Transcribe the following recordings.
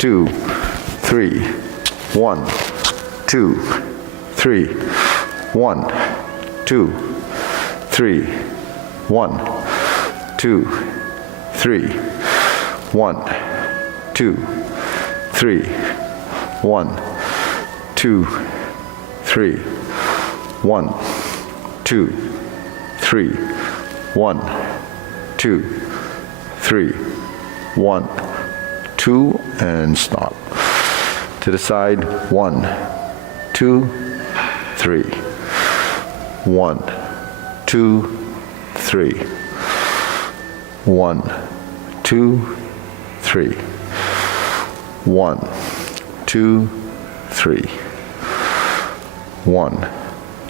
2, 3, 1, 2, 3, 1, 2, 3, 1, 2, 3, 1, 2, 3, 1, 2, 3, 1, 2, 3, 1, 2, 3, 1, 2, and stop. To the side, 1, 2, 3, 1, 2, 3, 1, 2, 3, 1, 2, 3, 1,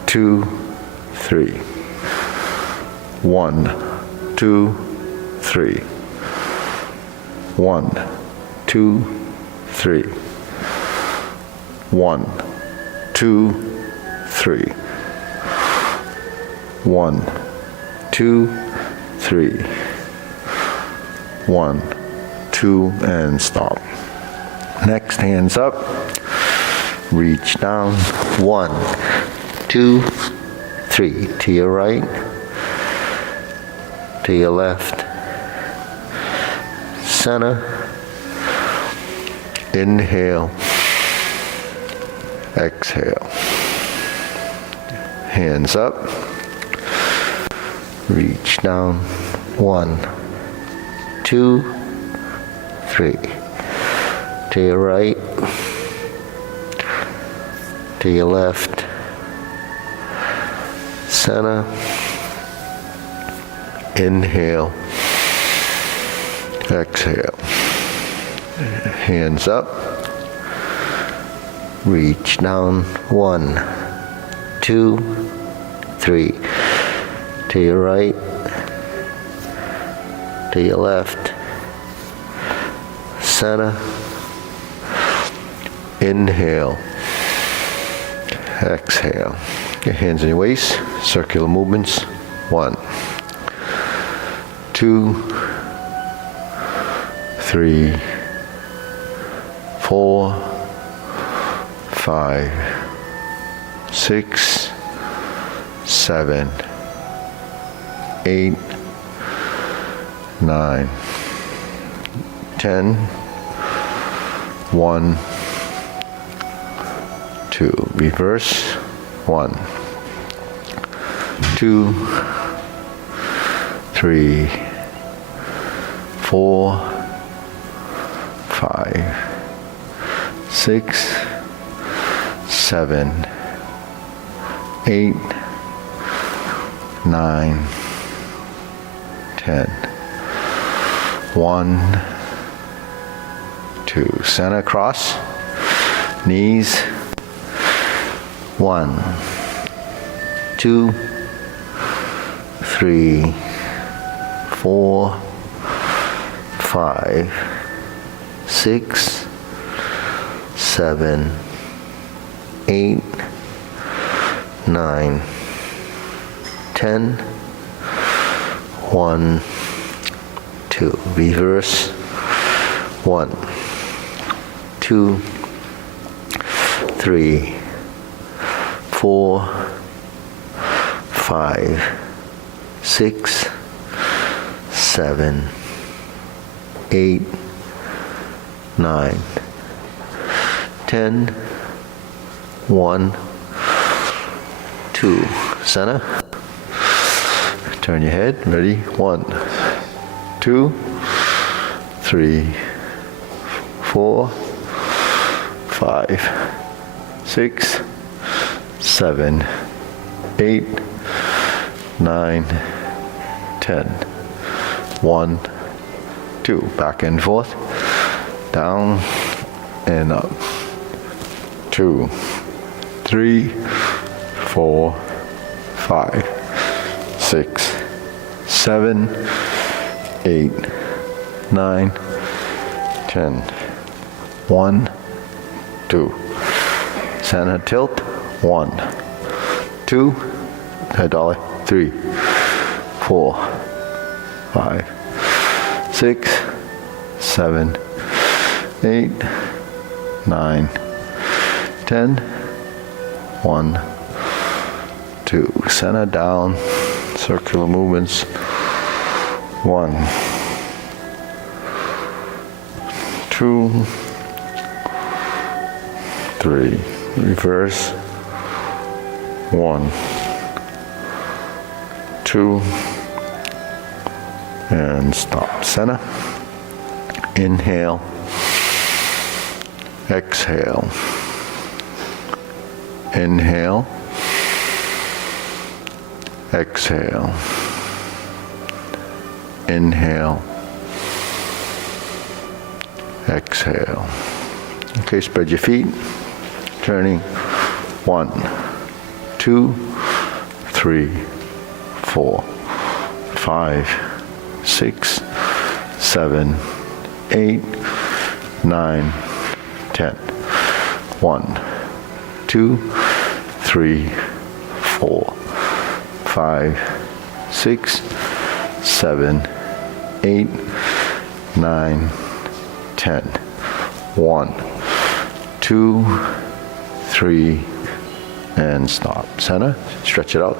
2, 3, 1, 2, 3, 1, 2, 3, 1, 2, 3, 1, 2, 3, 1, 2, and stop. Next, hands up, reach down, 1, 2, 3, to your right, to your left, center, inhale, exhale, hands up, reach down, 1, 2, 3, to your right, to your left, center, inhale, exhale, hands up, reach down, 1, 2, 3, to your right, to your left, center, inhale, exhale. Your hands in your waist, circular movements, 1, 2, 3, 4, 5, 6, 7, 8, 9, 10, 1, 2. Reverse, 1, 2, 3, 4, 5, 6, 7, 8, 9, 10. 1, 2. Center cross, knees, 1, 2, 3, 4, 5, 6, 7, 8, 9, 10, 1, 2. Reverse, 1, 2, 3, 4, 5, 6, 7, 8, 9, 10, 1, 2. Center. Turn your head. Ready? 1, 2, 3, 4, 5, 6, 7, 8, 9, 10. 1, 2. Back and forth. Down and up. 2, 3, 4, 5, 6, 7, 8, 9, 10. 1, 2. Center tilt. 1, 2. Head dolly. 3, 4, 5, 6, 7, 8, 9, 10. 1, 2. Center down, circular movements. 1, 2, 3. Reverse. 1, 2, and stop. Center. Inhale. Exhale. Inhale. Exhale. Inhale. Exhale. Okay, spread your feet. Turning. 1, 2, 3, 4, 5, 6, 7, 8, 9, 10. 1, 2, 3, 4, 5, 6, 7, 8, 9, 10. 1, 2, 3, and stop. Center. Stretch it out.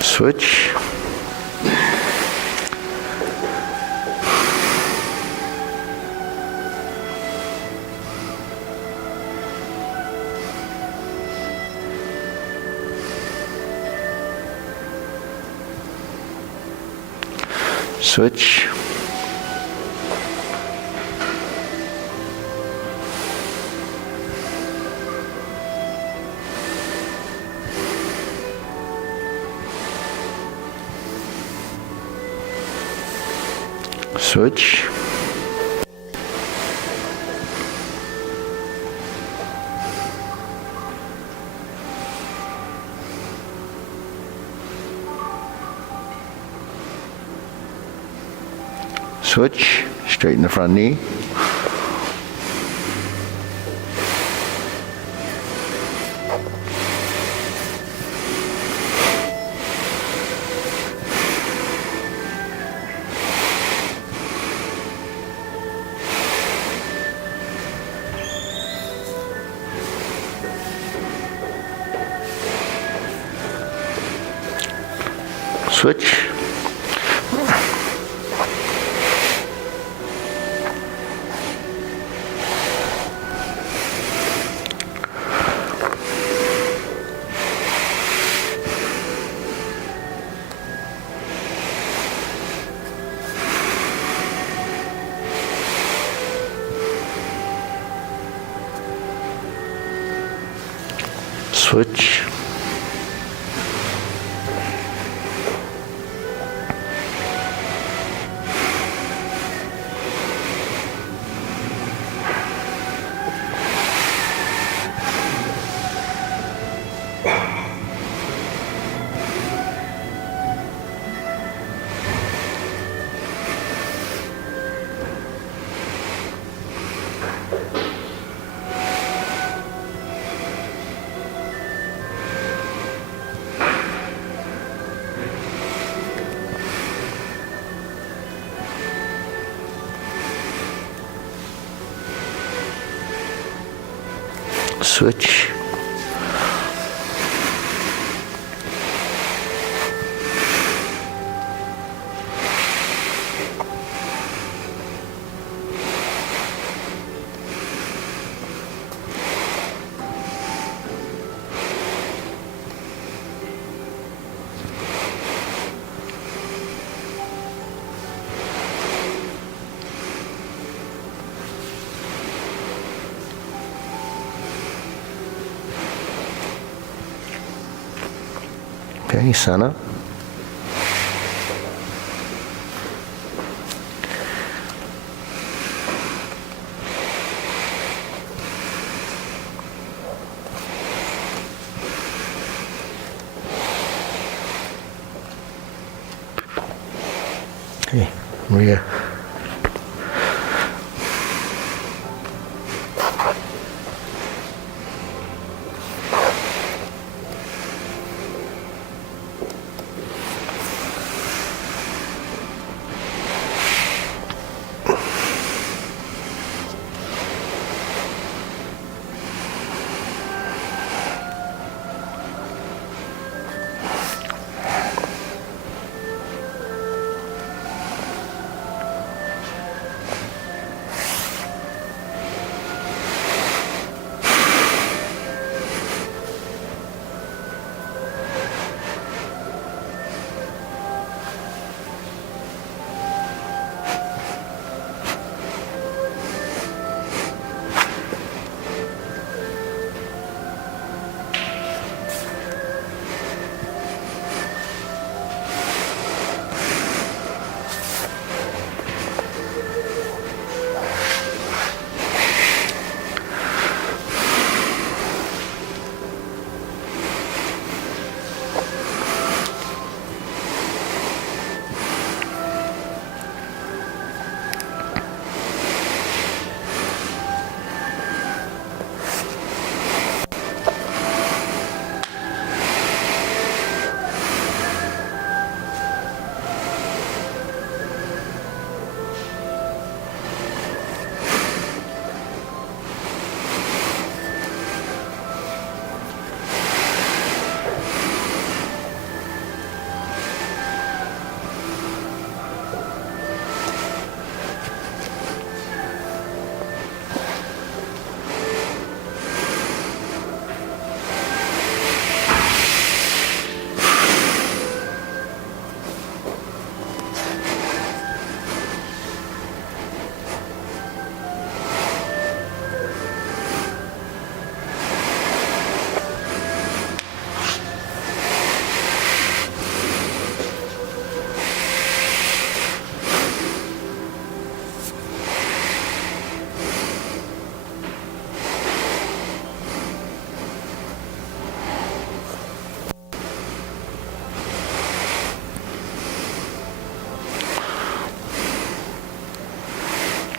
Switch. Switch. Switch. Switch. Straighten the front knee. Switch. Switch. Switch. Okay, center. Okay, rear.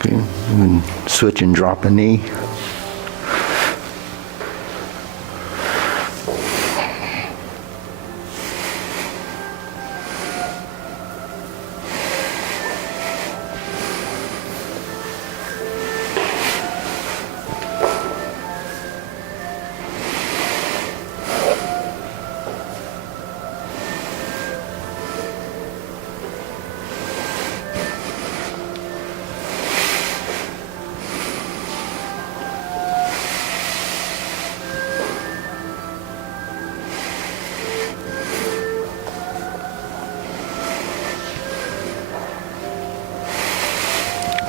Okay, you can switch and drop a knee.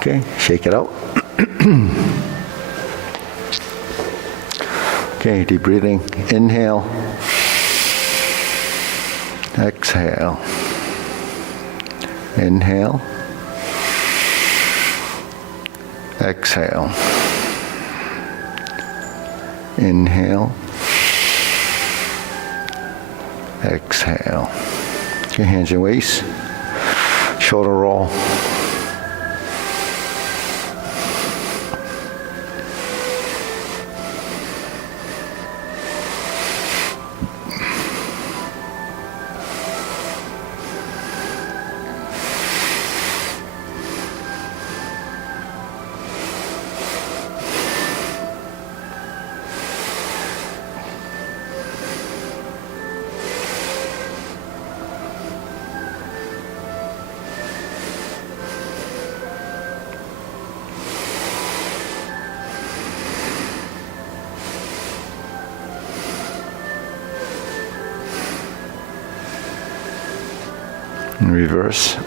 Okay, shake it out. Okay, deep breathing. Inhale. Exhale. Inhale. Exhale. Inhale. Exhale. Okay, hands in waist. Shoulder roll. In reverse.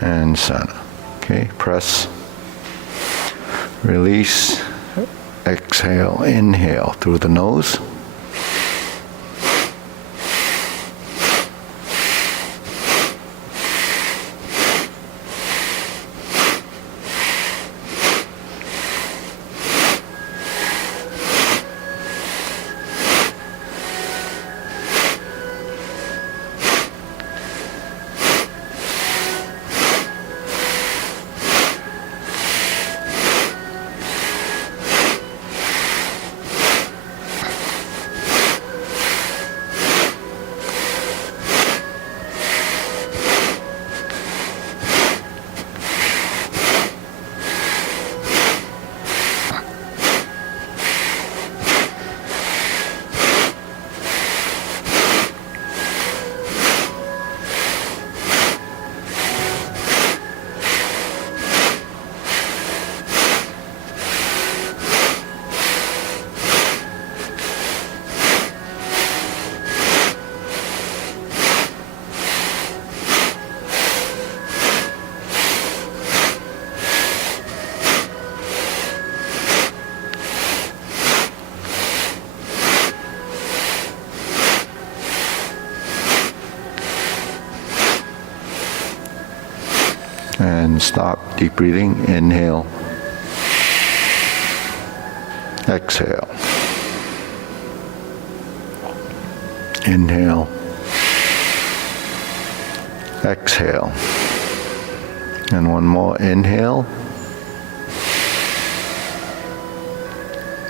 And sana. Okay, press, release, exhale, inhale through the nose. And stop. Deep breathing. Inhale. Exhale. Inhale. Exhale. And one more. Inhale.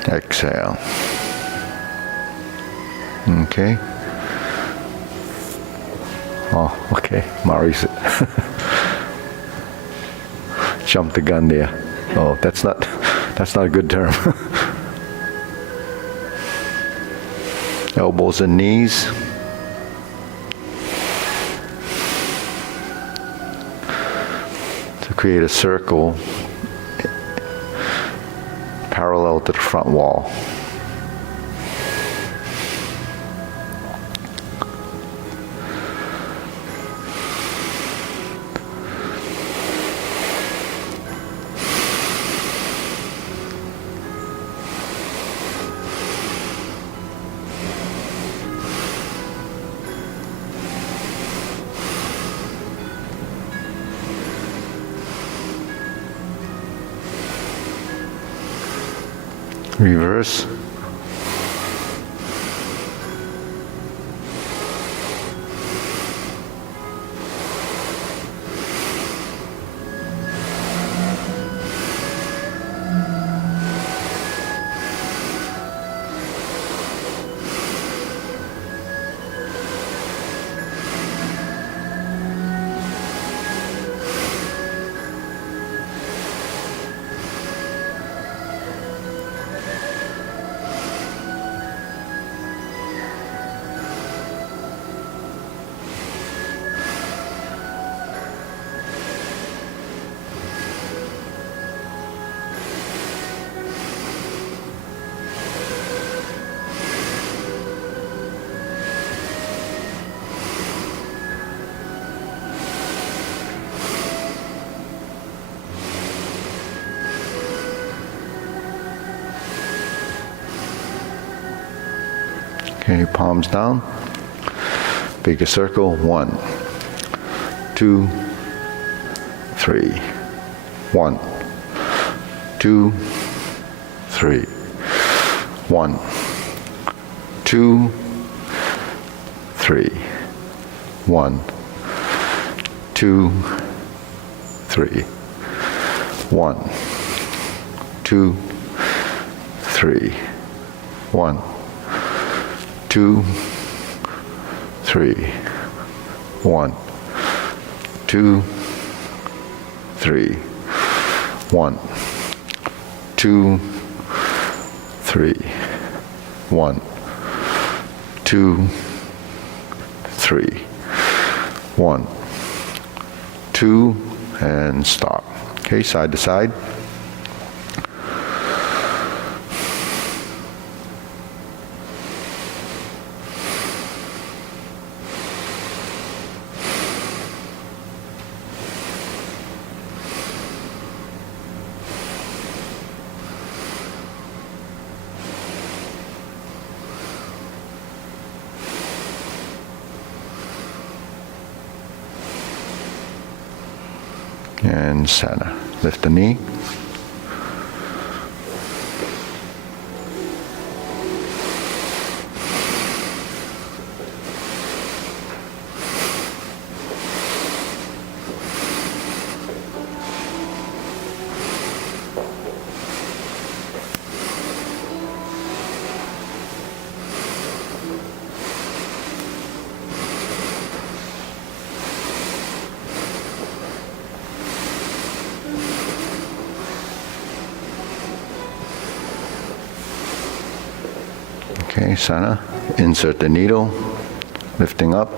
Exhale. Okay. Oh, okay. Mari's jumped the gun there. Oh, that's not a good term. Elbows and knees. To create a circle parallel to the front wall. reverse, okay, palms down, big a circle, 1, 2, 3, 1, 2, 3, 1, 2, 3, 1, 2, 3, 1, 2, 3, 1, 2, 3, 1, 2, 3, 1, 2, 3, 1, 2, 3, 1, 2, and stop. Okay, side to side. And center. Lift the knee. Okay, center. Insert the needle, lifting up.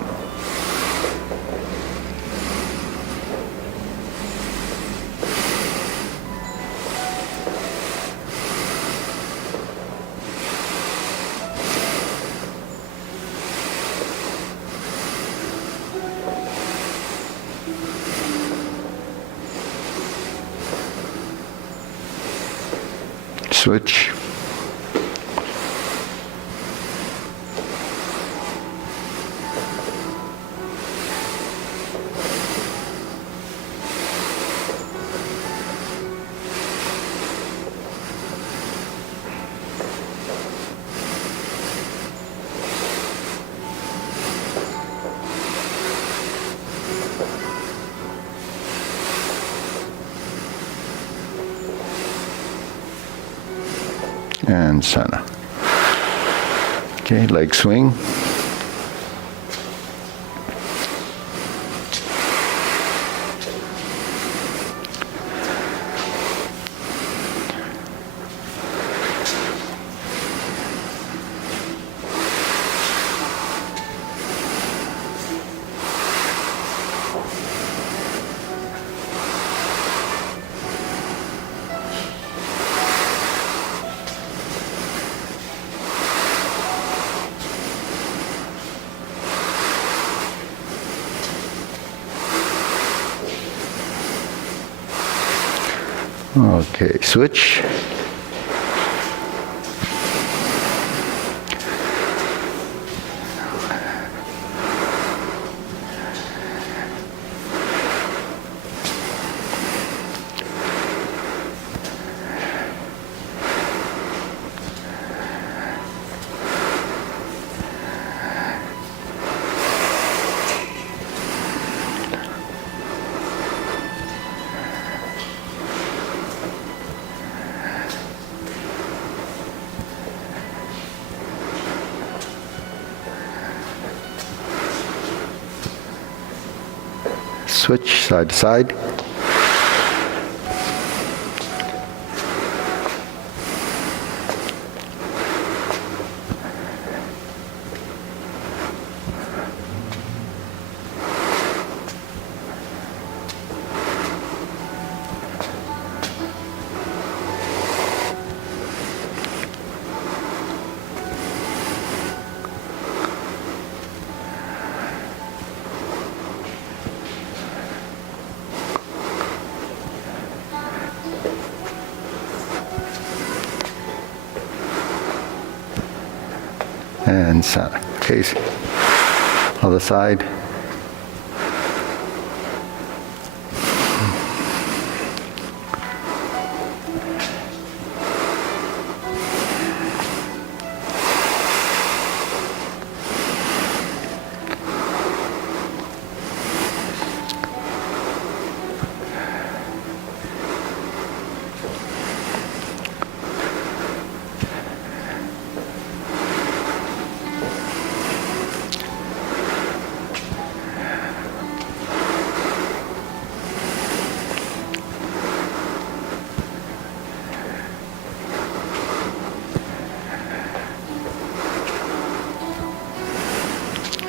Switch. And center. Okay, leg swing. Okay, switch. switch side to side. And case, other side.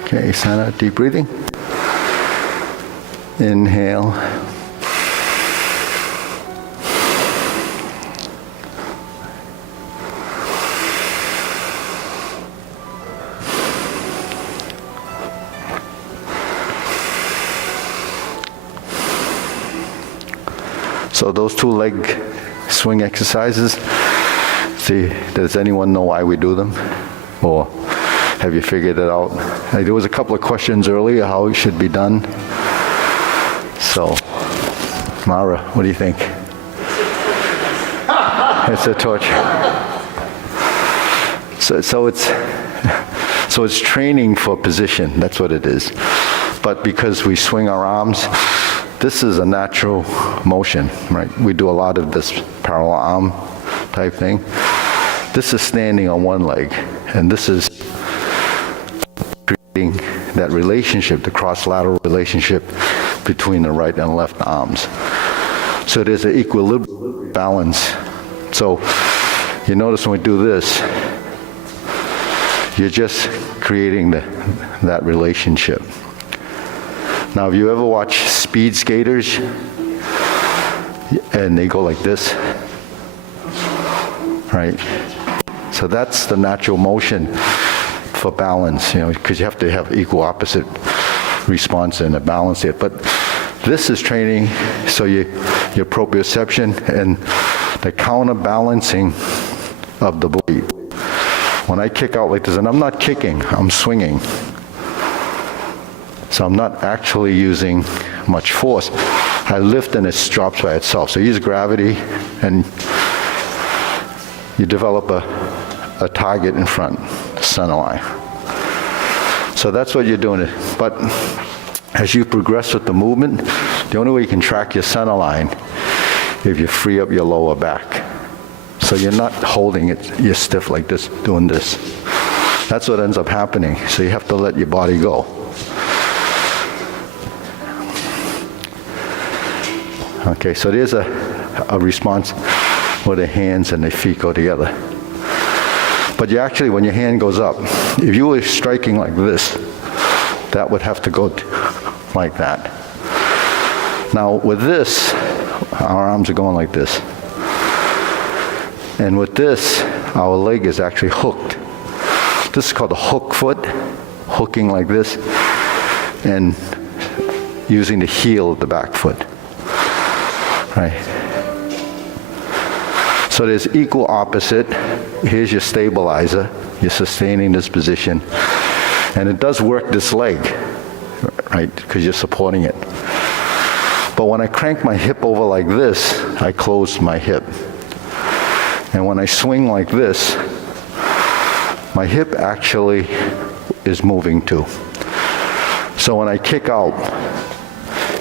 Okay, Sana, deep breathing. Inhale. So those 2 leg swing exercises, see, does anyone know why we do them? Or have you figured it out? There was a couple of questions earlier how it should be done. So, Mara, what do you think? It's a torture. So it's training for position. That's what it is. But because we swing our arms, this is a natural motion, right? We do a lot of this parallel arm type thing. This is standing on one leg, and this is creating that relationship, the cross-lateral relationship between the right and left arms. So there's an equilibrium balance. So you notice when we do this, you're just creating that relationship. Now, have you ever watched speed skaters and they go like this, right? So that's the natural motion for balance, because you have to have equal opposite response and a balance it. But this is training, so your proprioception and the counterbalancing of the body. When I kick out like this, and I'm not kicking, I'm swinging. So I'm not actually using much force. I lift and it drops by itself. So you use gravity and you develop a target in front, center line. So that's what you're doing. But as you progress with the movement, the only way you can track your center line if you free up your lower back. So you're not holding it, you're stiff like this, doing this. That's what ends up happening. So you have to let your body go. Okay, so there's a response where the hands and the feet go together. But you actually, when your hand goes up, if you were striking like this, that would have to go like that. Now with this, our arms are going like this. And with this, our leg is actually hooked. This is called a hook foot, hooking like this, and using the heel of the back foot. Right. So there's equal opposite. Here's your stabilizer. You're sustaining this position. And it does work this leg, right, because you're supporting it. But when I crank my hip over like this, I close my hip. And when I swing like this, my hip actually is moving too. So when I kick out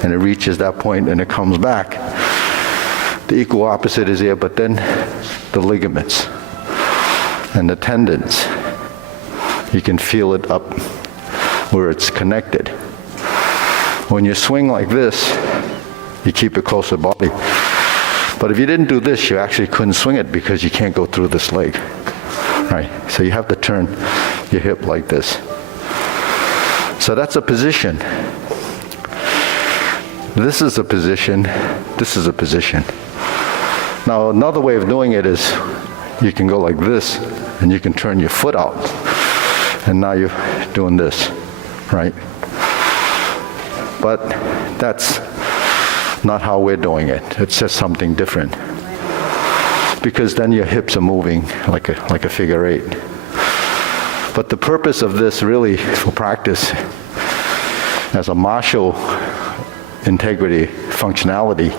and it reaches that point and it comes back, the equal opposite is here, but then the ligaments and the tendons, you can feel it up where it's connected. When you swing like this, you keep it close to the body. But if you didn't do this, you actually couldn't swing it because you can't go through this leg. Right? So you have to turn your hip like this. So that's a position. This is a position. This is a position. Now another way of doing it is you can go like this and you can turn your foot out. And now you're doing this, right? But that's not how we're doing it. It's just something different. Because then your hips are moving like a figure eight. But the purpose of this really for practice as a martial integrity functionality,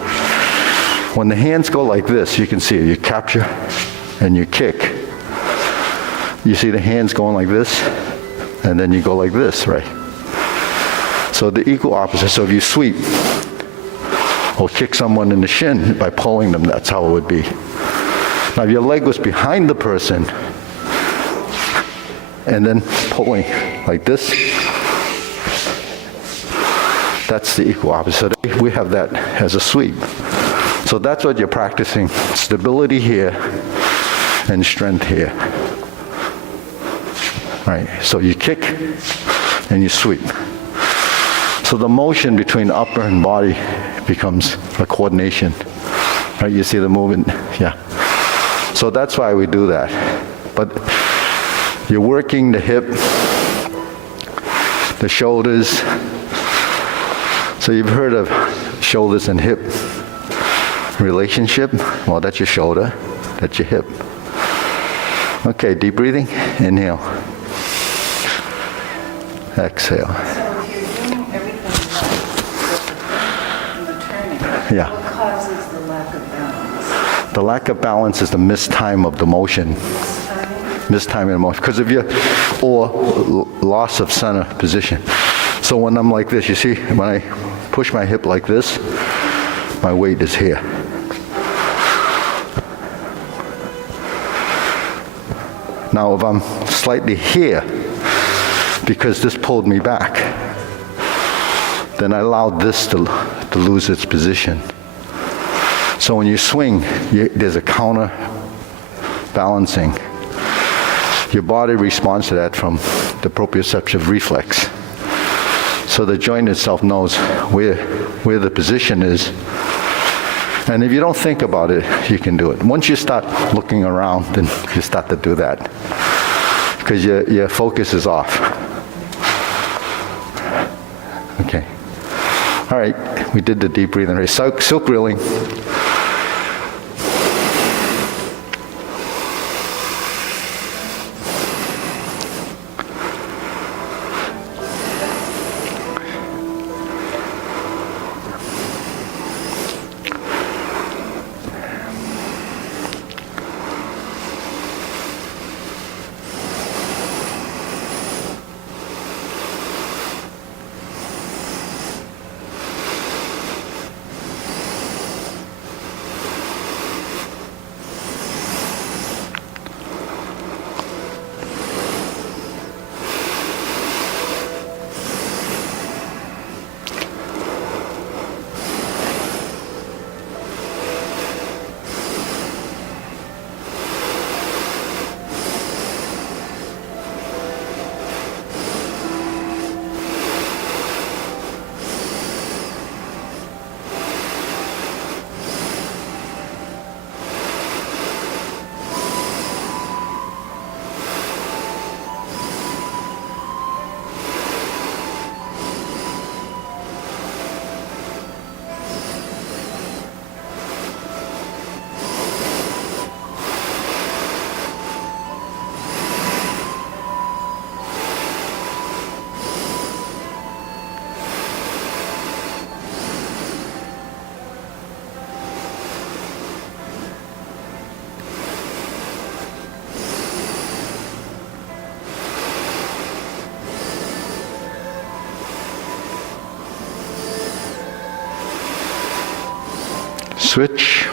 when the hands go like this, you can see it. You capture and you kick. You see the hands going like this, and then you go like this, right? So the equal opposite. So if you sweep or kick someone in the shin by pulling them, that's how it would be. Now if your leg was behind the person and then pulling like this, that's the equal opposite. So we have that as a sweep. So that's what you're practicing. Stability here and strength here. Right, so you kick and you sweep. So the motion between the upper and body becomes a coordination. Right, you see the movement? Yeah. So that's why we do that. But you're working the hip, the shoulders. So you've heard of shoulders and hip relationship? Well, that's your shoulder, that's your hip. Okay, deep breathing, inhale. Exhale. So if you're doing everything right in the turning, Yeah. what causes the lack of balance? The lack of balance is the mistime of the motion. Mistiming the motion. Because of your, or loss of center position. So when I'm like this, you see, when I push my hip like this, my weight is here. Now if I'm slightly here, because this pulled me back, then I allowed this to lose its position. So when you swing, there's a counter balancing. Your body responds to that from the proprioceptive reflex. So the joint itself knows where the position is. And if you don't think about it, you can do it. Once you start looking around, then you start to do that. Because your focus is off. Okay. All right, we did the deep breathing. Right. Silk reeling. Switch.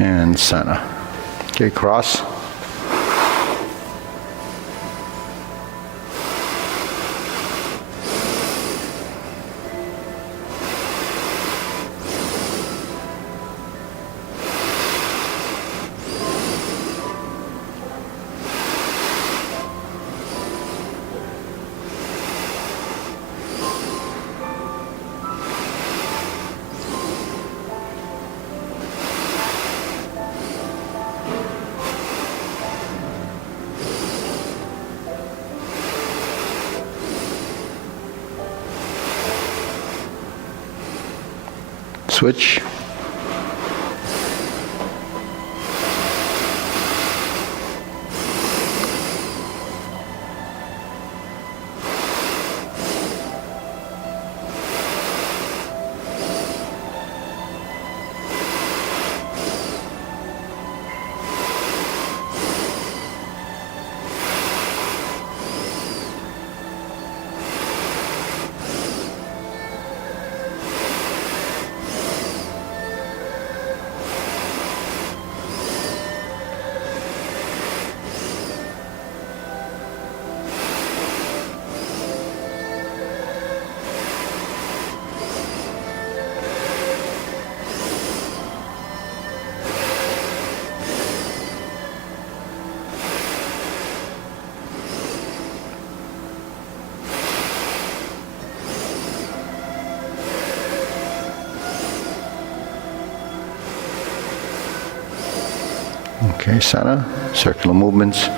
and center. Okay, cross. Switch. Okay, center, circular movements.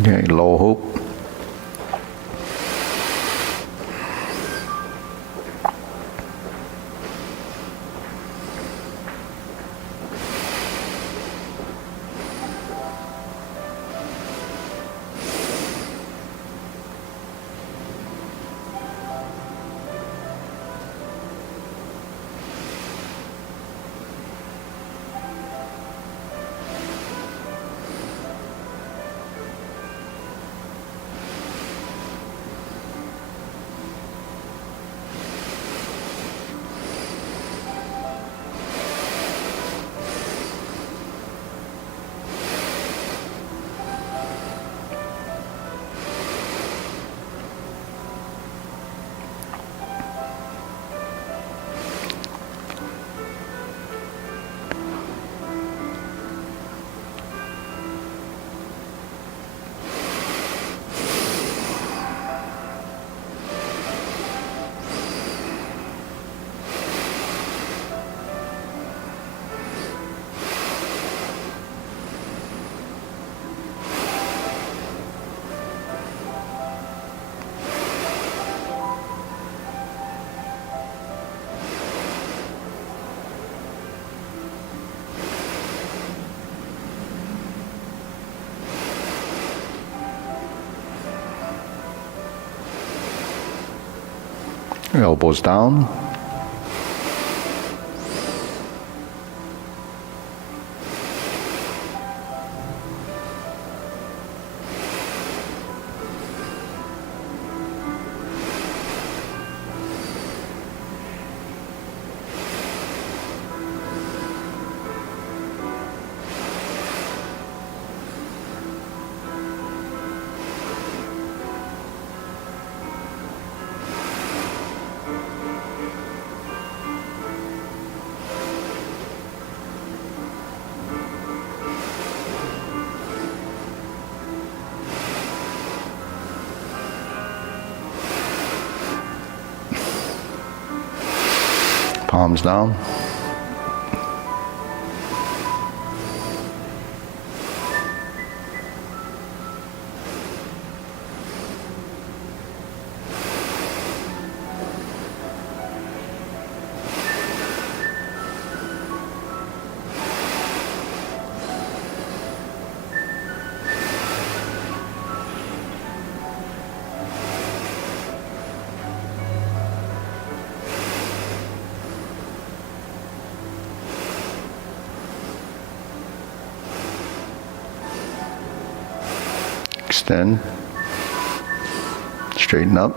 Okay, low hoop. Elbows down. Palms down. Extend. Straighten up.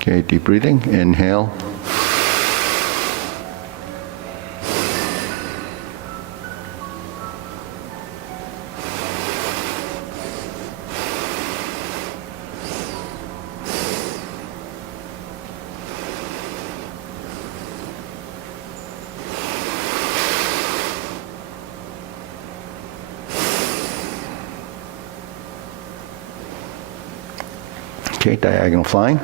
Okay, deep breathing. Inhale. Okay, diagonal flying.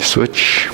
Switch.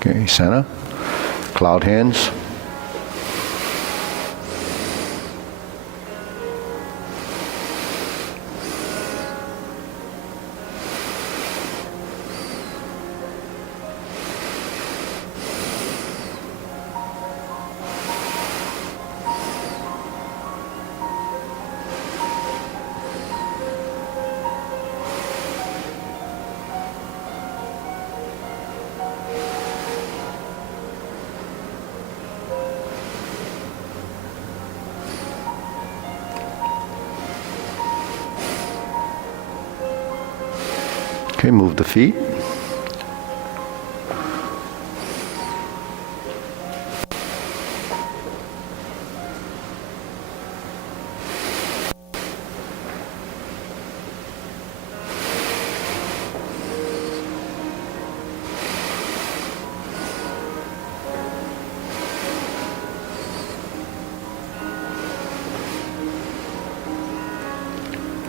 Okay, center. Cloud hands. Okay, move the feet.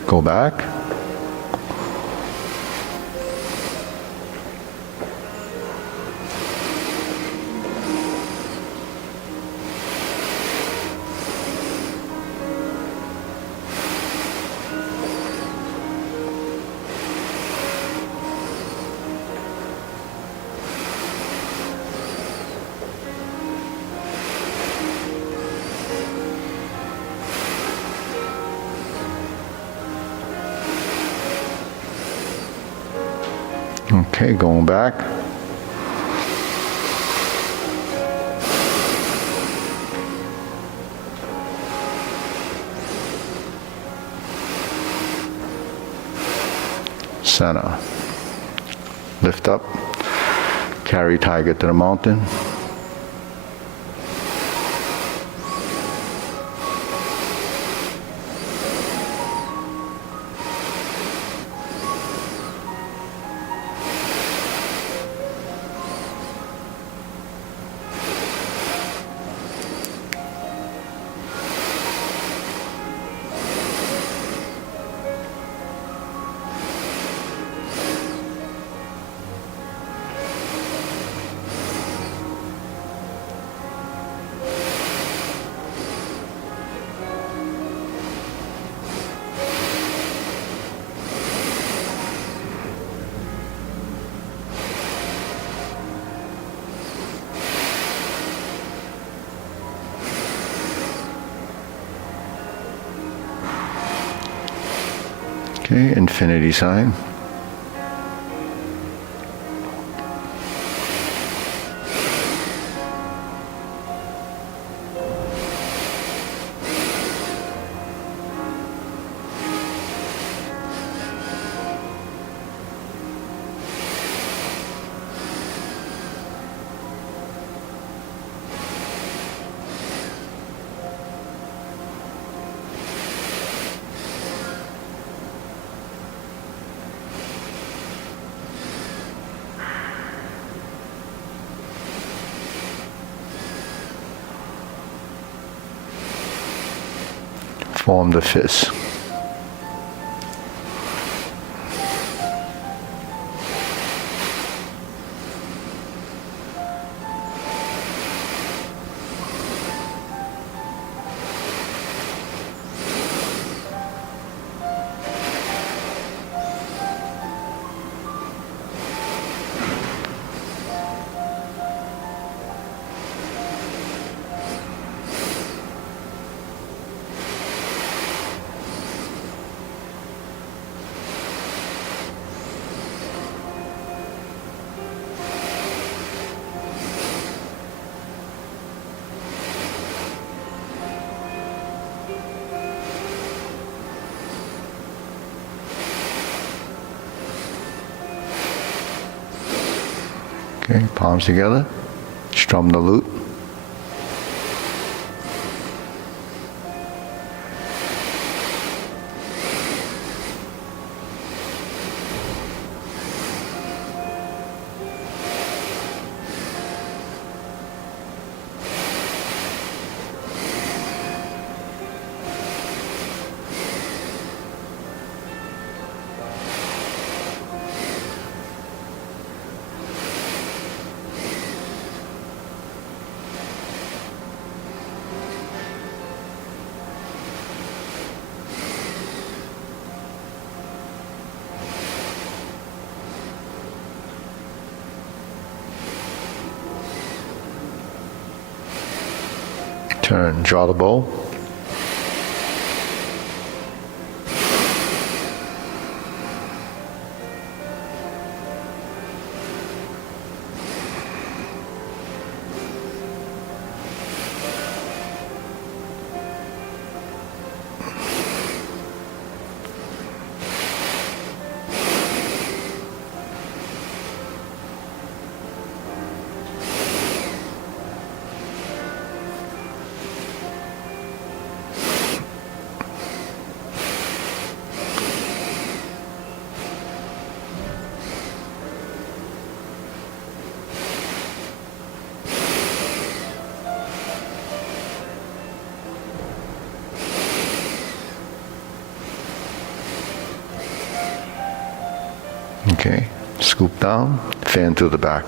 Go back. Okay, going back. Center. Lift up. Carry tiger to the mountain. Okay, infinity sign. Form the fist. Okay, palms together. Strum the lute. Turn, draw the bow. Okay, scoop down, fan to the back.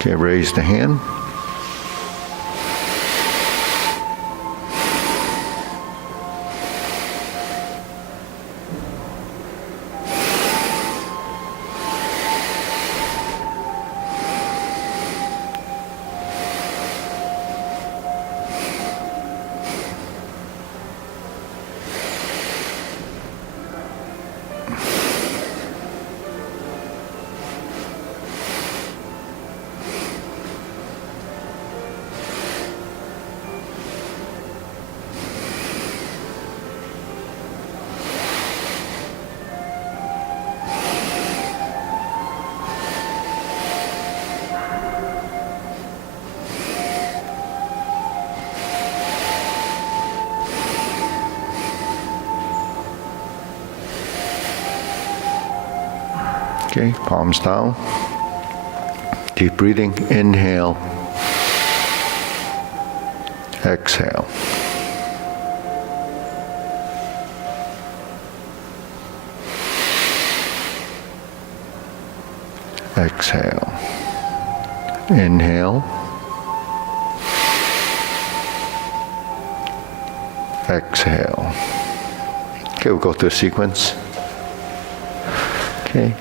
Okay, raise the hand. Okay, palms down. Deep breathing. Inhale. Exhale. Exhale. Inhale. Exhale. Okay, we'll go through a sequence. Okay.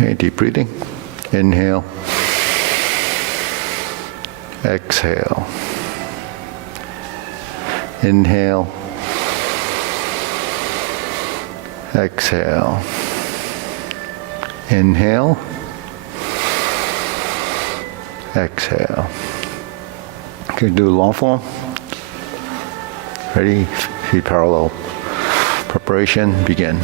Okay, deep breathing. Inhale. Exhale. Inhale. Exhale. Inhale. Exhale. Okay, do long form. Ready? Feet parallel. Preparation, begin.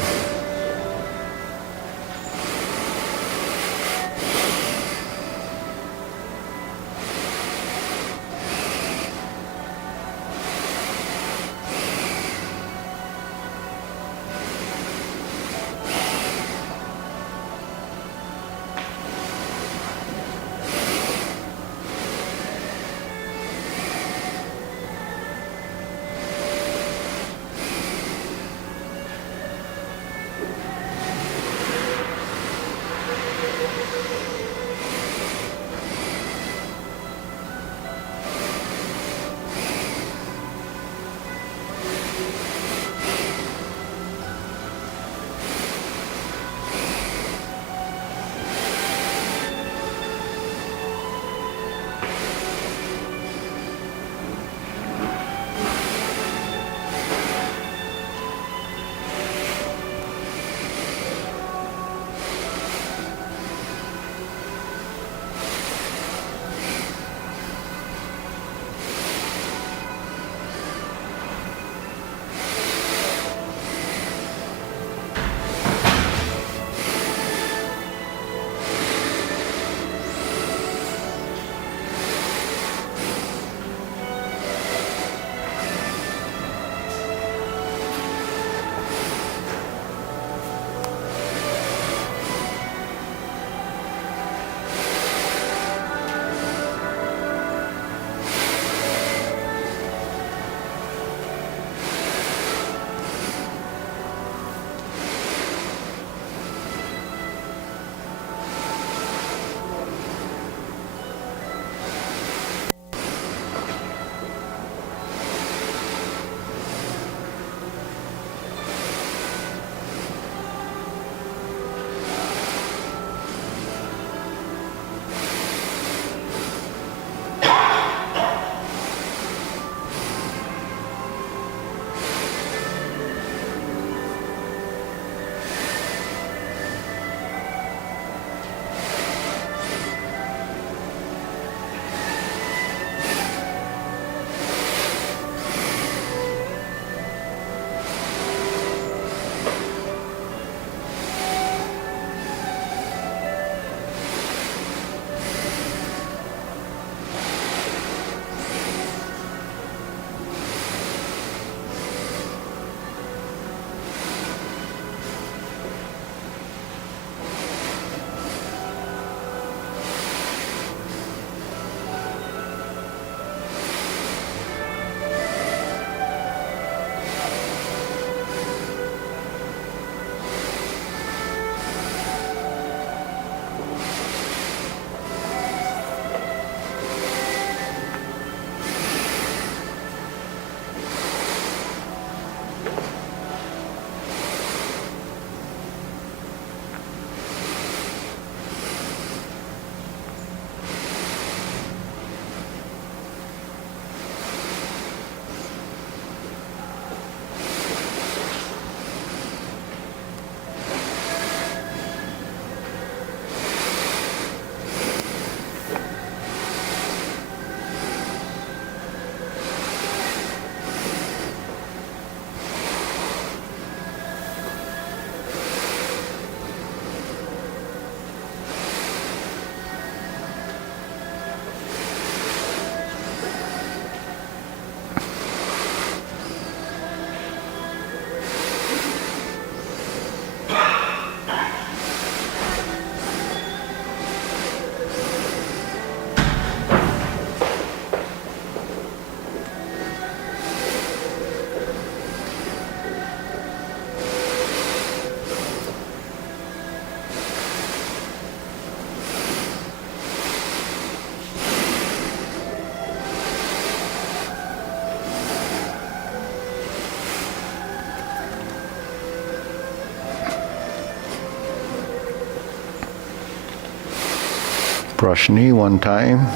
Brush knee one time.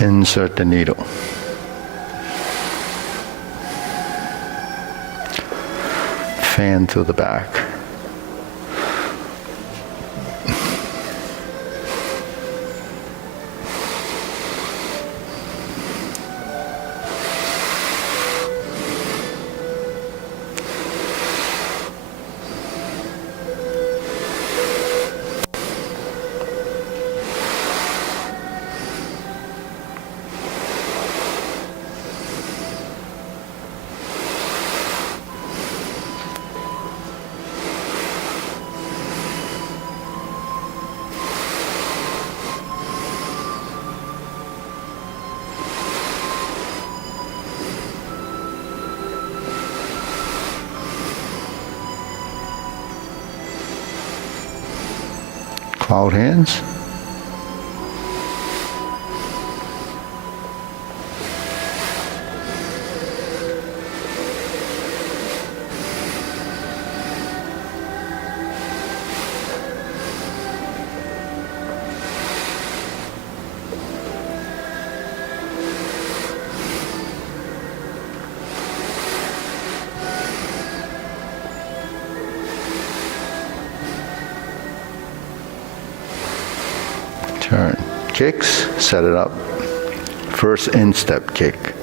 Insert the needle. Fan through the back. Cloud hands. Turn. Kicks, set it up. First instep kick.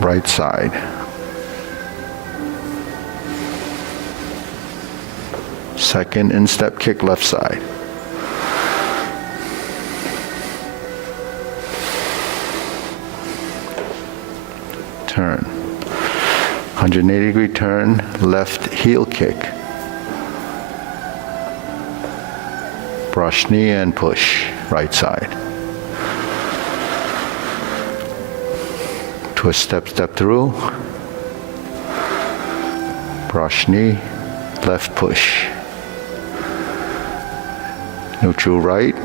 Right side. Second instep kick, left side. Turn. 180-degree turn, left heel kick. Brush knee and push, right side. Twist, step through. Brush knee, left push. Neutral right.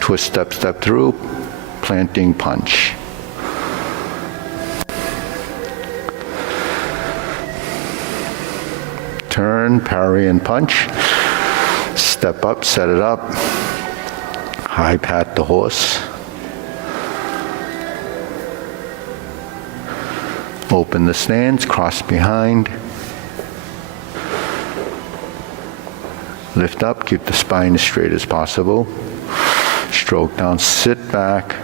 Twist, step through. Planting punch. Turn, parry and punch. Step up, set it up. High pat the horse. Open the stance, cross behind. Lift up, keep the spine as straight as possible. Stroke down, sit back.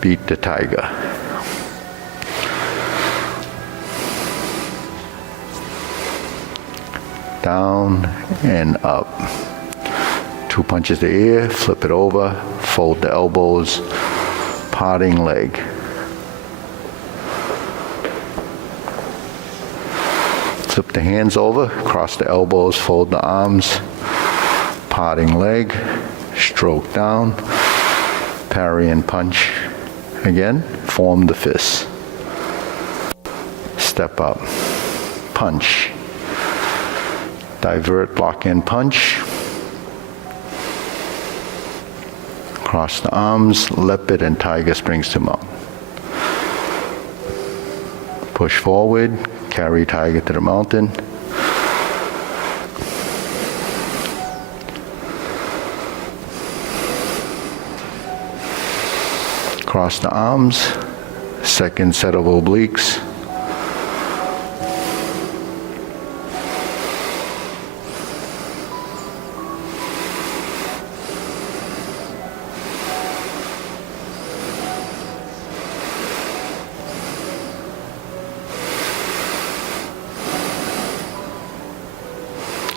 Beat the tiger. Down and up. 2 punches to the ear, flip it over, fold the elbows, parting leg. Flip the hands over, cross the elbows, fold the arms, parting leg, stroke down, parry and punch. Again, form the fist. Step up, punch. Divert, block and punch. Cross the arms, leopard and tiger springs to mount. Push forward, carry tiger to the mountain. Cross the arms, second set of obliques.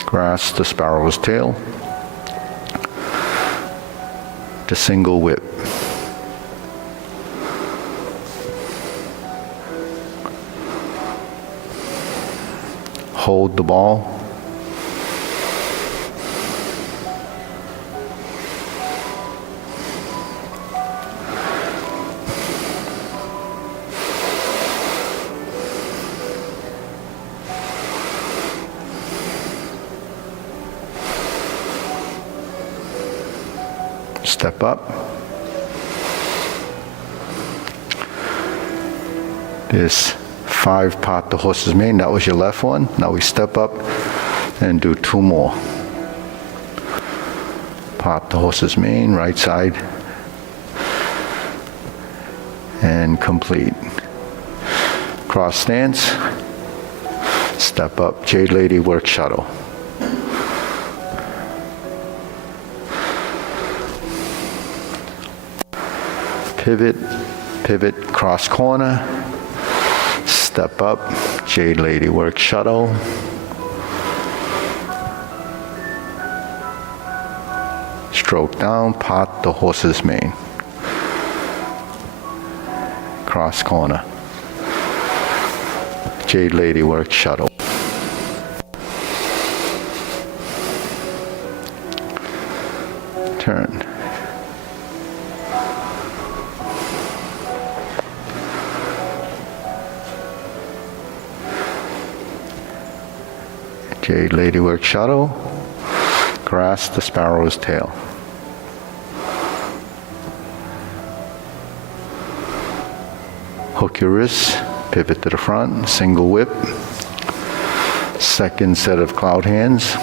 Grasp the sparrow's tail. The single whip. Hold the ball. Step up. This 5 part the horse's mane. That was your left one. Now we step up and do 2 more. Part the horse's mane, right side, and complete. Cross stance, step up, Jade Lady work shuttle. Pivot, pivot, cross corner, step up, Jade Lady work shuttle. Stroke down, part the horse's mane. Cross corner. Jade Lady work shuttle. Turn. Jade Lady work shuttle. Grasp the sparrow's tail. Hook your wrists, pivot to the front, single whip. Second set of cloud hands.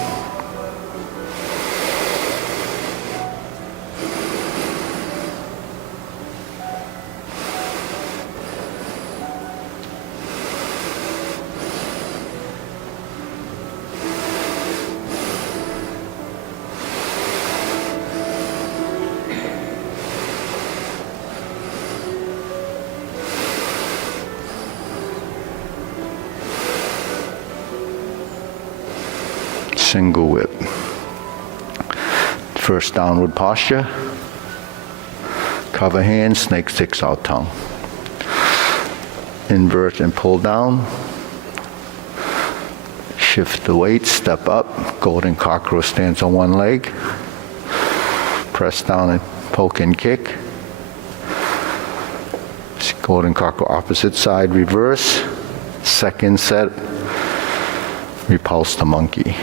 Single whip. First downward posture. Cover hands, snake sticks out tongue. Invert and pull down. Shift the weight, step up. Golden cockroach stands on one leg. Press down and poke and kick. Golden cockroach opposite side, reverse. Second set, repulse the monkey.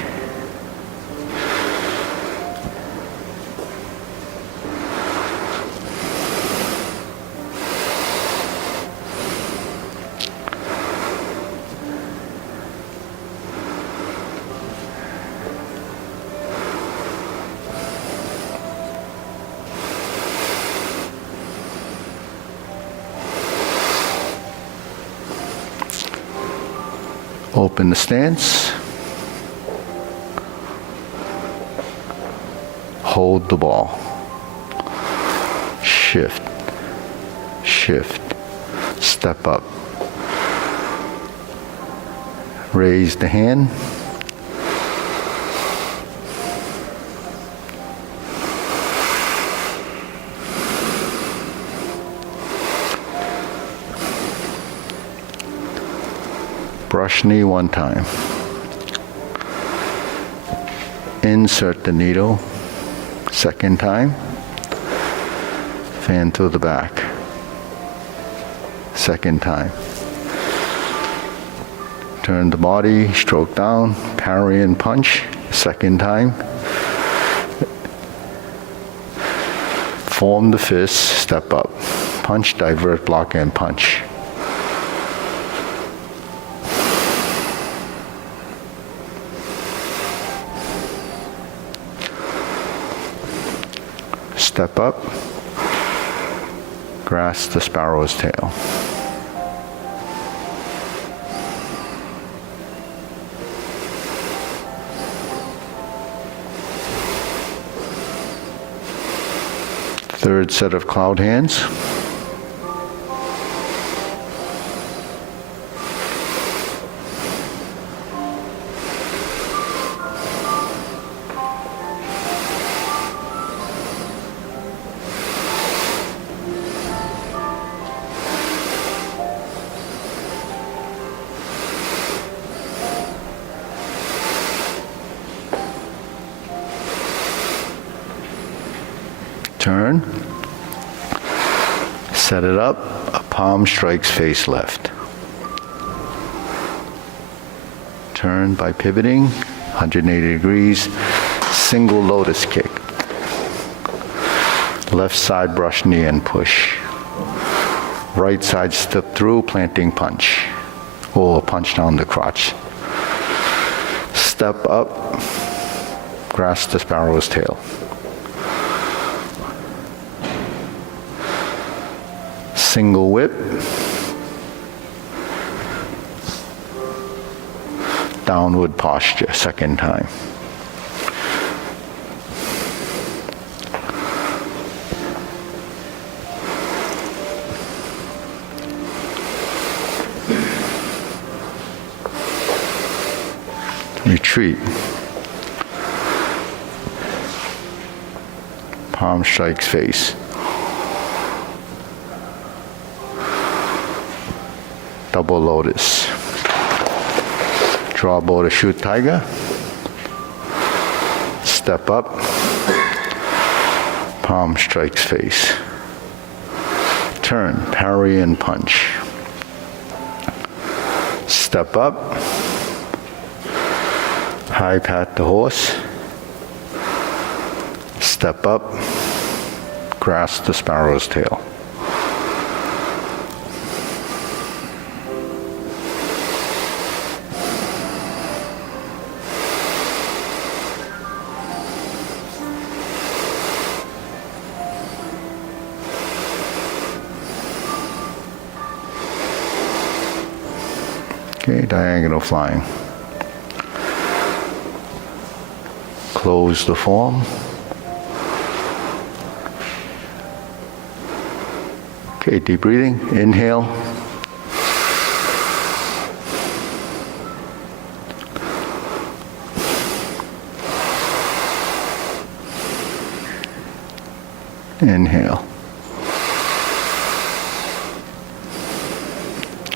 Open the stance. Hold the ball. Shift. Shift. Step up. Raise the hand. Brush knee one time. Insert the needle. Second time. Fan to the back. Second time. Turn the body, stroke down, parry and punch. Second time. Form the fist, step up. Punch, divert, block, and punch. Step up, grasp the sparrow's tail. Third set of cloud hands. Turn, set it up, a palm strikes face left. Turn by pivoting, 180 degrees, single lotus kick. Left side brush knee and push. Right side step through, planting punch. or punch down the crotch. Step up, grasp the sparrow's tail. Single whip. Downward posture, second time. Retreat. Palm strikes face. Double lotus. Draw bow to shoot tiger. Step up. Palm strikes face. Turn, parry and punch. Step up. High pat the horse. Step up. Grasp the sparrow's tail. Okay, diagonal flying. Close the form. Okay, deep breathing. Inhale. Inhale.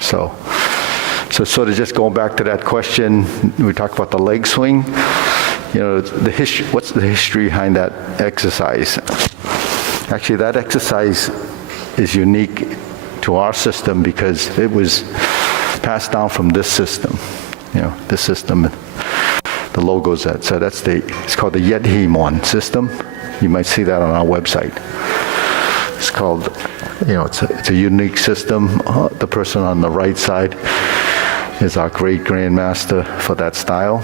So sort of just going back to that question, we talked about the leg swing. You know, the history, what's the history behind that exercise? Actually, that exercise is unique to our system because it was passed down from this system. You know, this system, the logo's that. So it's called the Yet-Him-One system. You might see that on our website. It's called, you know, it's a unique system. The person on the right side is our great grandmaster for that style.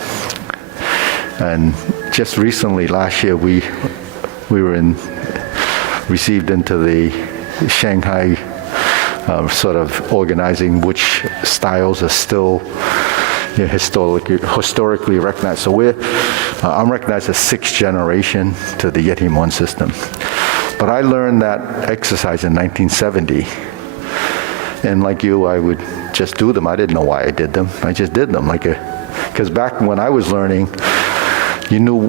And just recently, last year, we were received into the Shanghai sort of organizing which styles are still, you know, historically recognized. So I'm recognized as sixth generation to the Yet-Him-One system. But I learned that exercise in 1970. And like you, I would just do them. I didn't know why I did them. I just did them because back when I was learning, you knew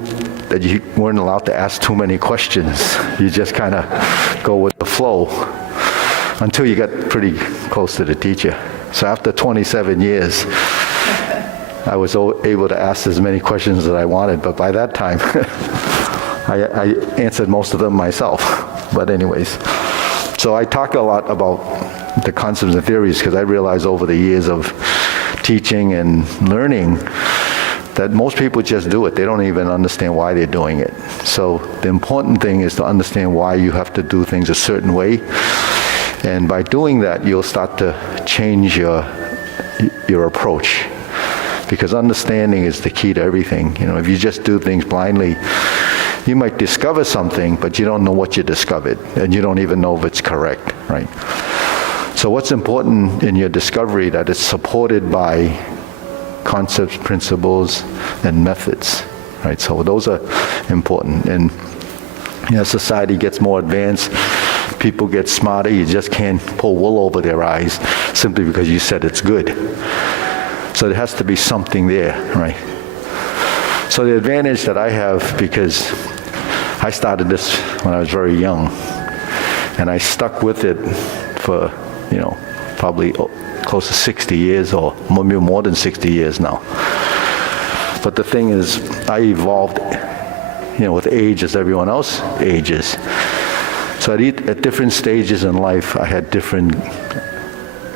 that you weren't allowed to ask too many questions. You just kind of go with the flow until you got pretty close to the teacher. So after 27 years, I was able to ask as many questions as I wanted, but by that time, I answered most of them myself. But anyways, so I talk a lot about the concepts and theories because I realized over the years of teaching and learning that most people just do it. They don't even understand why they're doing it. So the important thing is to understand why you have to do things a certain way. And by doing that, you'll start to change your approach. Because understanding is the key to everything. You know, if you just do things blindly, you might discover something, but you don't know what you discovered, and you don't even know if it's correct, right? So what's important in your discovery that it's supported by concepts, principles, and methods, right? So those are important. And you know, society gets more advanced, people get smarter, you just can't pull wool over their eyes simply because you said it's good. So there has to be something there, right? So the advantage that I have, because I started this when I was very young, and I stuck with it for, you know, probably close to 60 years or maybe more than 60 years now. But the thing is, I evolved, you know, with age as everyone else ages. So at different stages in life, I had different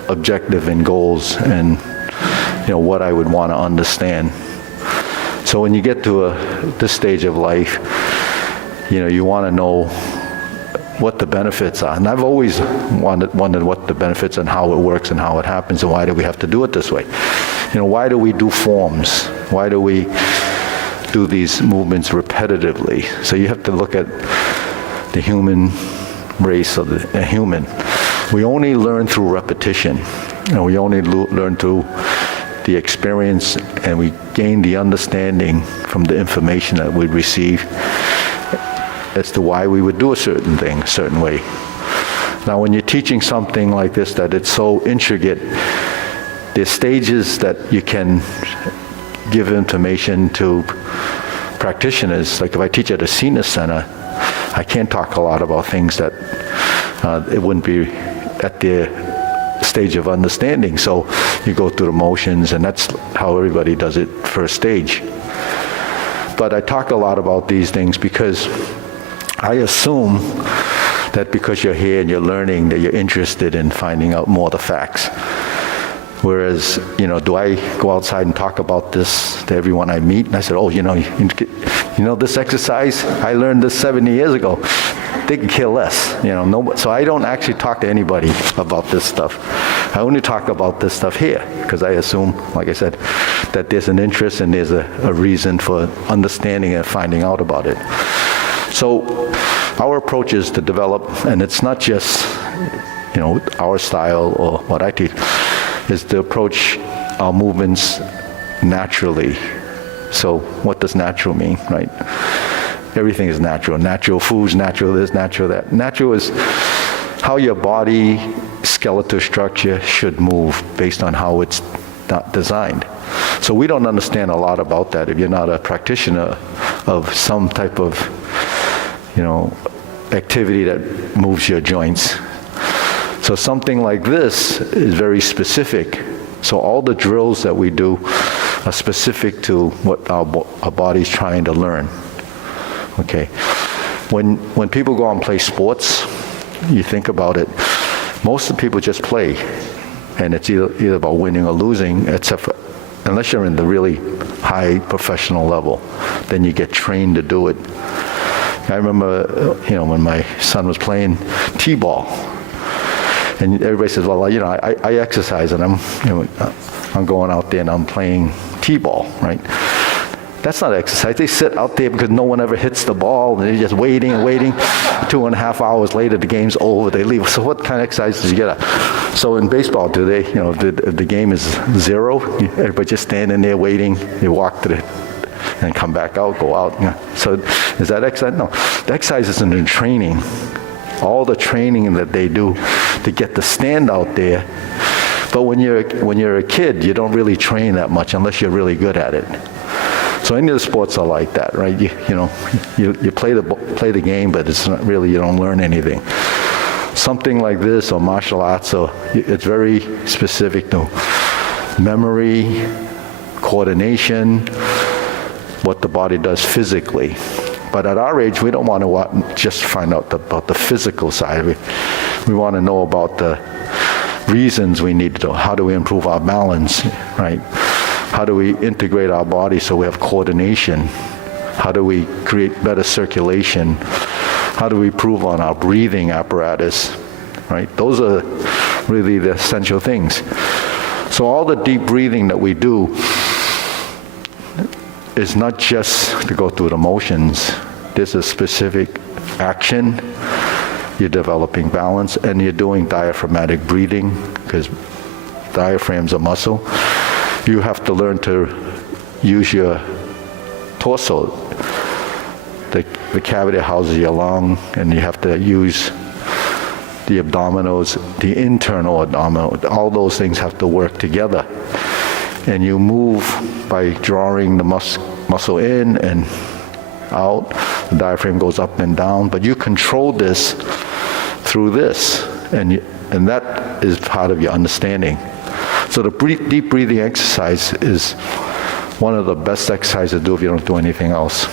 objectives and goals and, you know, what I would want to understand. So when you get to this stage of life, you know, you want to know what the benefits are. And I've always wondered what the benefits and how it works and how it happens and why do we have to do it this way. Why do we do forms? Why do we do these movements repetitively? So you have to look at the human race of the human. We only learn through repetition. We only learn through the experience, and we gain the understanding from the information that we receive as to why we would do a certain thing a certain way. Now, when you're teaching something like this, that it's so intricate, there's stages that you can give information to practitioners. Like if I teach at a senior center, I can't talk a lot about things that it wouldn't be at their stage of understanding. So you go through the motions, and that's how everybody does it first stage. But I talk a lot about these things because I assume that because you're here and you're learning, that you're interested in finding out more of the facts. Whereas, do I go outside and talk about this to everyone I meet? And I said, this exercise, I learned this 70 years ago. They can care less, So I don't actually talk to anybody about this stuff. I only talk about this stuff here because I assume, like I said, that there's an interest and there's a reason for understanding and finding out about it. So our approach is to develop, and it's not just, our style or what I teach, is to approach our movements naturally. So what does natural mean, right? Everything is natural. Natural foods, natural this, natural that. Natural is how your body skeletal structure should move based on how it's not designed. So we don't understand a lot about that if you're not a practitioner of some type of, activity that moves your joints. So something like this is very specific. So all the drills that we do are specific to what our body's trying to learn. Okay. When people go out and play sports, you think about it, most of the people just play. And it's either about winning or losing, except for, unless you're in the really high professional level, then you get trained to do it. I remember, when my son was playing t-ball, and everybody says, well, I exercise, and I'm going out there and I'm playing t-ball, right? That's not exercise. They sit out there because no one ever hits the ball, and they're just waiting and waiting. 2.5 hours later, the game's over, they leave. So what kind of exercise does you get at? So in baseball, do they, if the game is 0, everybody just standing there waiting, you walk to the, and come back out, go out. So is that exercise? No. The exercise is in the training. All the training that they do to get the stand out there. But when you're a kid, you don't really train that much unless you're really good at it. So any of the sports are like that, right? You play the game, but it's not really, you don't learn anything. Something like this or martial arts, so it's very specific to memory, coordination, what the body does physically. But at our age, we don't want to just find out about the physical side. We want to know about the reasons we need to do. How do we improve our balance, right? How do we integrate our body so we have coordination? How do we create better circulation? How do we improve on our breathing apparatus, right? Those are really the essential things. So all the deep breathing that we do is not just to go through the motions. There's a specific action. You're developing balance, and you're doing diaphragmatic breathing, because diaphragm's a muscle. You have to learn to use your torso. The cavity houses your lung, and you have to use the abdominals, the internal abdominal. All those things have to work together. And you move by drawing the muscle in and out. The diaphragm goes up and down, but you control this through this, and that is part of your understanding. So the deep breathing exercise is one of the best exercises to do if you don't do anything else.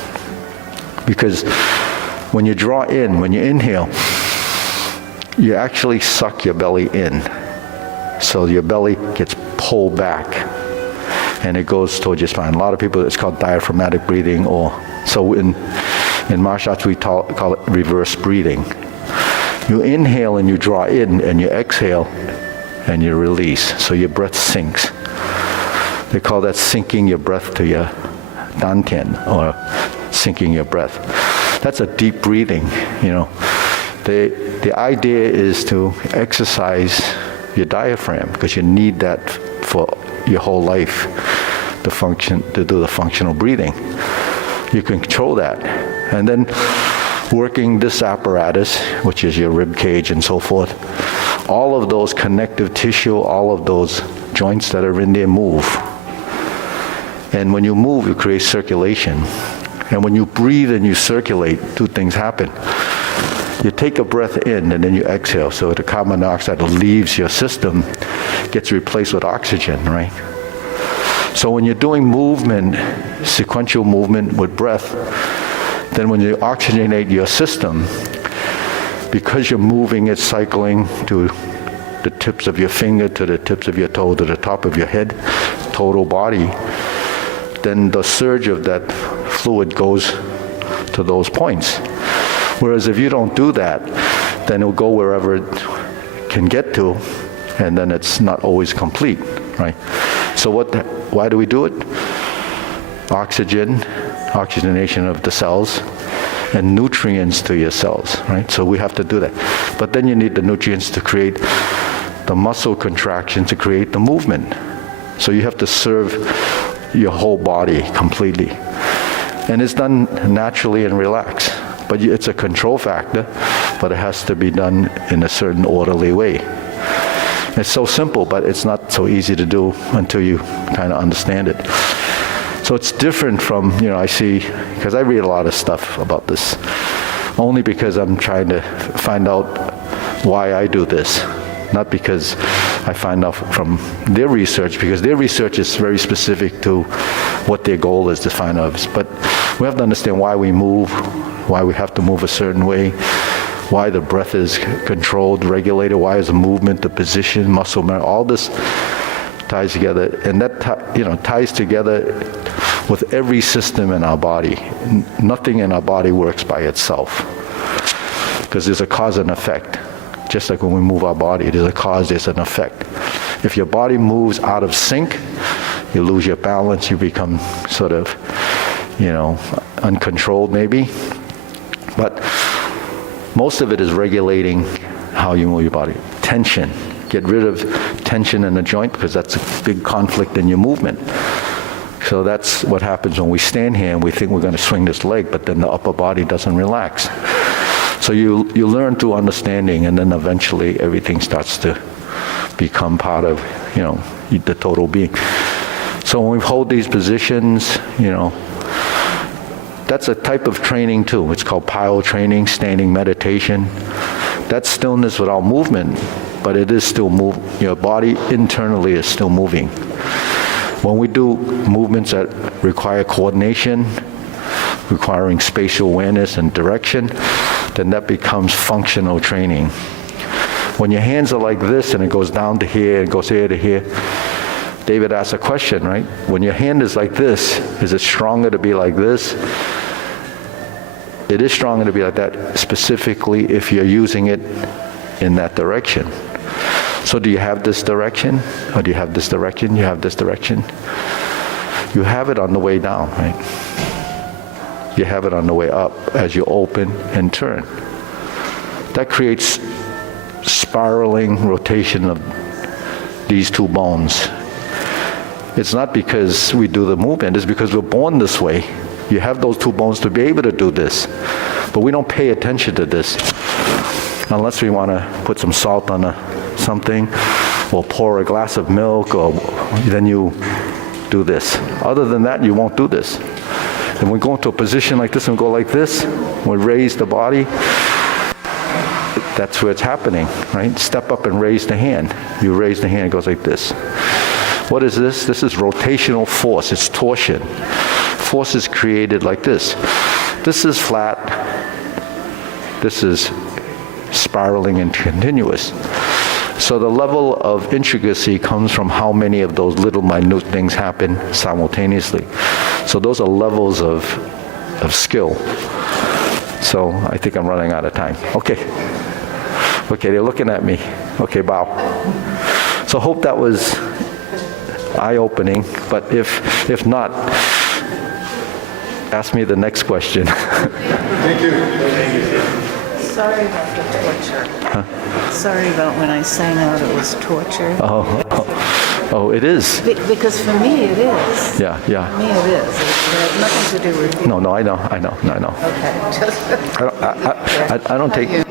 Because when you draw in, when you inhale, you actually suck your belly in. So your belly gets pulled back, and it goes towards your spine. A lot of people, it's called diaphragmatic breathing, or so in martial arts we call it reverse breathing. You inhale and you draw in, and you exhale and you release. So your breath sinks. They call that sinking your breath to your dantian, or sinking your breath. That's a deep breathing, you know. The idea is to exercise your diaphragm, because you need that for your whole life to do the functional breathing. You can control that. And then working this apparatus, which is your rib cage and so forth, all of those connective tissue, all of those joints that are in there move. And when you move, you create circulation. And when you breathe and you circulate, two things happen. You take a breath in and then you exhale, so the carbon dioxide that leaves your system gets replaced with oxygen, right? So when you're doing movement, sequential movement with breath, then when you oxygenate your system, because you're moving it, cycling to the tips of your finger, to the tips of your toe, to the top of your head, total body, then the surge of that fluid goes to those points. Whereas if you don't do that, then it'll go wherever it can get to, and then it's not always complete, right? So why do we do it? Oxygenation of the cells, and nutrients to your cells, right? So we have to do that. But then you need the nutrients to create the muscle contraction, to create the movement. So you have to serve your whole body completely. And it's done naturally and relaxed. But it's a control factor, but it has to be done in a certain orderly way. It's so simple, but it's not so easy to do until you kind of understand it. So it's different from, you know, I see, because I read a lot of stuff about this, only because I'm trying to find out why I do this, not because I find out from their research, because their research is very specific to what their goal is to find out. But we have to understand why we move, why we have to move a certain way, why the breath is controlled, regulated, why is the movement, the position, muscle memory, all this ties together, and that ties together with every system in our body. Nothing in our body works by itself, because there's a cause and effect. Just like when we move our body, there's a cause, there's an effect. If your body moves out of sync, you lose your balance, you become sort of, uncontrolled maybe. But most of it is regulating how you move your body. Tension. Get rid of tension in the joint, because that's a big conflict in your movement. So that's what happens when we stand here and we think we're going to swing this leg, but then the upper body doesn't relax. So you learn through understanding, and then eventually everything starts to become part of, the total being. So when we hold these positions, that's a type of training too. It's called pile training, standing meditation. That's stillness without movement, but it is still your body internally is still moving. When we do movements that require coordination, requiring spatial awareness and direction, then that becomes functional training. When your hands are like this and it goes down to here, it goes here to here, David asked a question, right? When your hand is like this, is it stronger to be like this? It is stronger to be like that, specifically if you're using it in that direction. So do you have this direction? Or do you have this direction? You have this direction? You have it on the way down, right? You have it on the way up as you open and turn. That creates spiraling rotation of these two bones. It's not because we do the movement, it's because we're born this way. You have those two bones to be able to do this. But we don't pay attention to this unless we want to put some salt on something, or pour a glass of milk, or then you do this. Other than that, you won't do this. And we go into a position like this and go like this, we raise the body, that's where it's happening, right? Step up and raise the hand. You raise the hand, it goes like this. What is this? This is rotational force, it's torsion. Force is created like this. This is flat, this is spiraling and continuous. So the level of intricacy comes from how many of those little minute things happen simultaneously. So those are levels of skill. So I think I'm running out of time. Okay. Okay, they're looking at me. Okay, bow. So hope that was eye-opening, but if not, ask me the next question. Sorry about the torture. Sorry about when I sang out it was torture. Oh, it is. Because for me it is. Yeah. For me it is. It has nothing to do with you. No, I know. Okay. Just I don't take